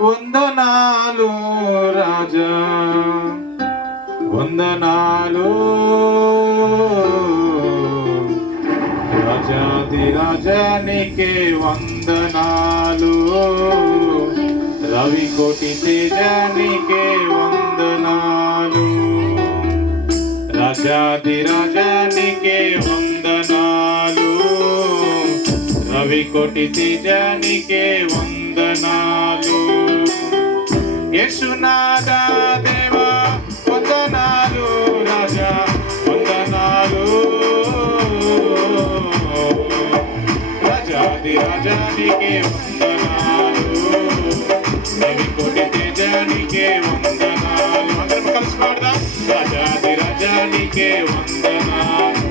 వందనాలు రాజా, వందనాలు రాజాది రాజానికే వందనాలు, రవి కోటి తేజానికే వందనాలు, రాజాది రాజానికే వందనాలు, రవి కోటి తేజానికే వందనాలు. యేసునాథా దేవా వందనాలు రాజా, వందనాలు రాజాది రాజానికే వందనాలు, రవి కోటి తేజానికే వందనాలు. అందరం కలిసి పాడదాం. రాజాది రాజానికే వందనాలు,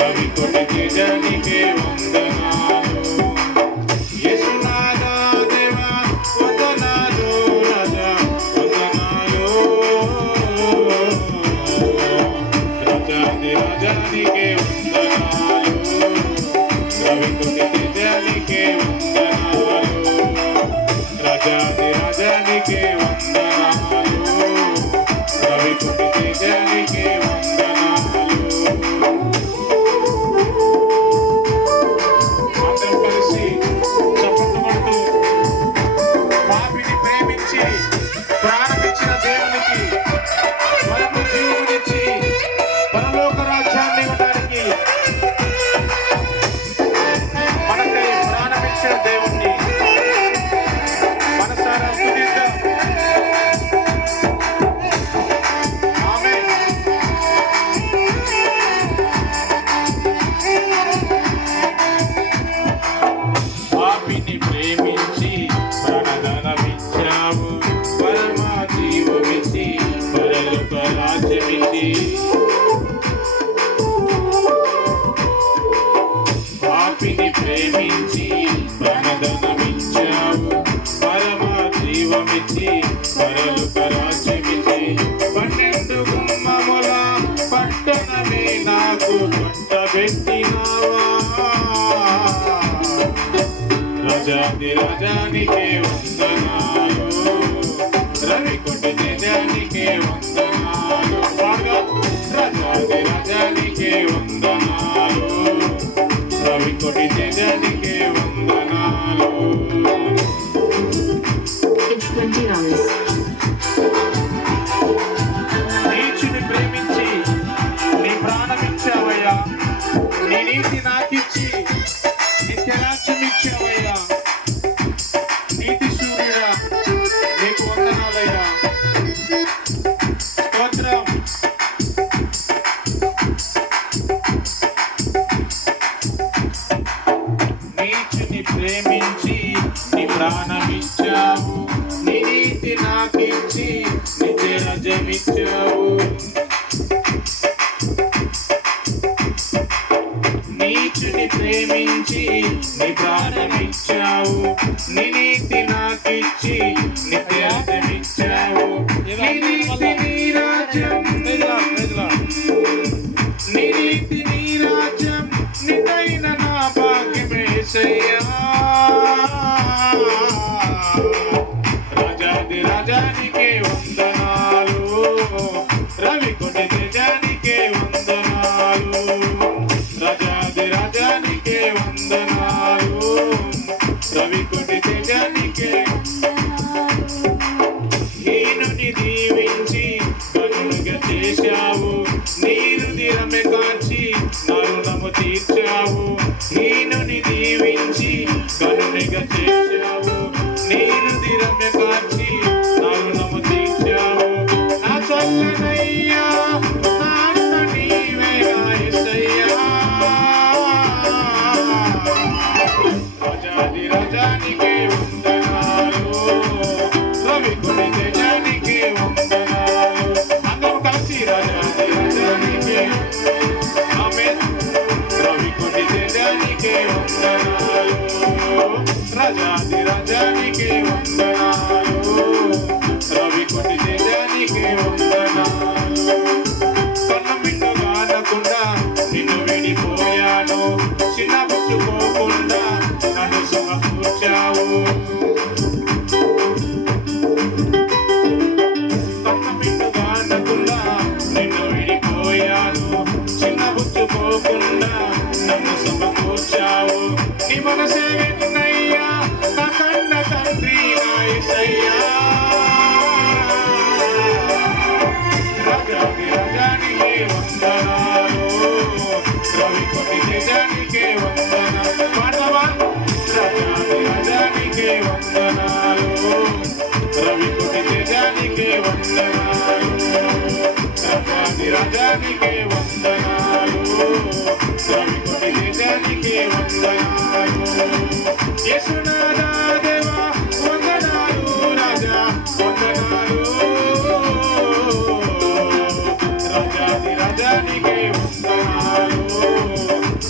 రవి కోటి తేజానికే వందనాలు. యేసునాథా దేవా వందనాలు రాజా, వందనాలు రాజాది రాజానికే వందనాలు, రవి కోటి తేజానికే వందనాలు, రాజాది రాజానికే వందనాలు, రవి కోటి తేజానికే వందనాలు. అందరం కలిసి చప్పట్లు కొడుతూ పాపిని ప్రేమించి ప్రాణమిచ్చిన దేవునికి మనకు జీవమునిచ్చి పరలోక రాజ్యాన్ని ఇవ్వడానికి మనకై ప్రాణమిచ్చిన దేవుణ్ణి మనసారా స్తుతిద్దాం. ఆమేన్. పాపిని ప్రేమించి ప్రాణదానమిచ్చావు, పరమ జీవమిచ్చి పరలోక రాజ్యమిచ్చి. పాపిని ప్రేమించి ప్రాణదానమిచ్చావు, పరమ జీవమిచ్చి పరలోక రాజ్యమిచ్చి. 12 గుమ్మముల పట్టణమే నాకు కట్టబెట్టినావా, రాజాది రాజానికే వందనాలు, రవి కోటి తేజానికే వందనాలు. రాజాది రాజానికే వందనాలు, రవి కోటి తేజానికే వందనాలు. నీచుని ప్రేమించి నీ ప్రాణమిచ్చావయ్యా, నీ నీతి నాకిచ్చి నిత్యరాజ్యం ఇచ్చావయ్యా. నీతి సూర్యుడా నీకు వందనాలయ్యా, స్తోత్రం. నీచుని ప్రేమించి నీ ప్రాణమిచ్చావు, నీ నీతి నాకిచ్చి నిత్యరాజ్యమిచ్చావు. నీచుని ప్రేమించి నీ ప్రాణమిచ్చావు, నీ నీతి నాకిచ్చి నిత్యరాజ్యమిచ్చావు. నీ నీతి నీ రాజ్యం, నీ నీతి నీ రాజ్యం, నిన్నైన నా భాగ్యమేసయ్యా. రాజాది రాజానికే వందనాలు, రవి కోటి తేజానికే వందనాలు, రాజాది రాజానికే వందనాలు, రవి కోటి తేజానికే. హీనుని దీవించి కరుణగా చేశావు, నీరు దిరమె కాచి నా రుణము తీర్చావు. హీనుని దీవించి కరుణగా చేశావు, నీరు దిరమె కాచి నా రుణము తీర్చావు. నా చల్లనయ్యా నా అంత నీవే యేసయ్యా. రాజాది రాజానికే వందనాలు, రవి కోటి తేజానికే వందనాలు. అందరం కలిసి రాజాది రాజానికే, ఆమేన్, రవి కోటి తేజానికే వందనాలు, రాజాది రాజానికే వందనాలు, రవి కోటి తేజానికే వందనాలు. కన్ను మిన్నుగా అనకుండా నిన్ను విడిపోయాను, చిన్న పుచ్చుకోకుండా నన్ను సమకూర్చావు. రాజానికే వందనాలు, రవికొండ తేజానికే వందనాలు. యేసునాథా దేవా వందనాలు, రాజా వందనాలు, రాజాది రాజానికే వందనాలు,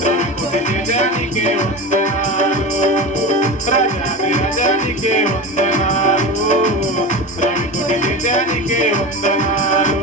రవికొండ తేజానికే వందనాలు, రాజాది రాజానికే వందనాలు, రవికొండ తేజానికే వందనాలు.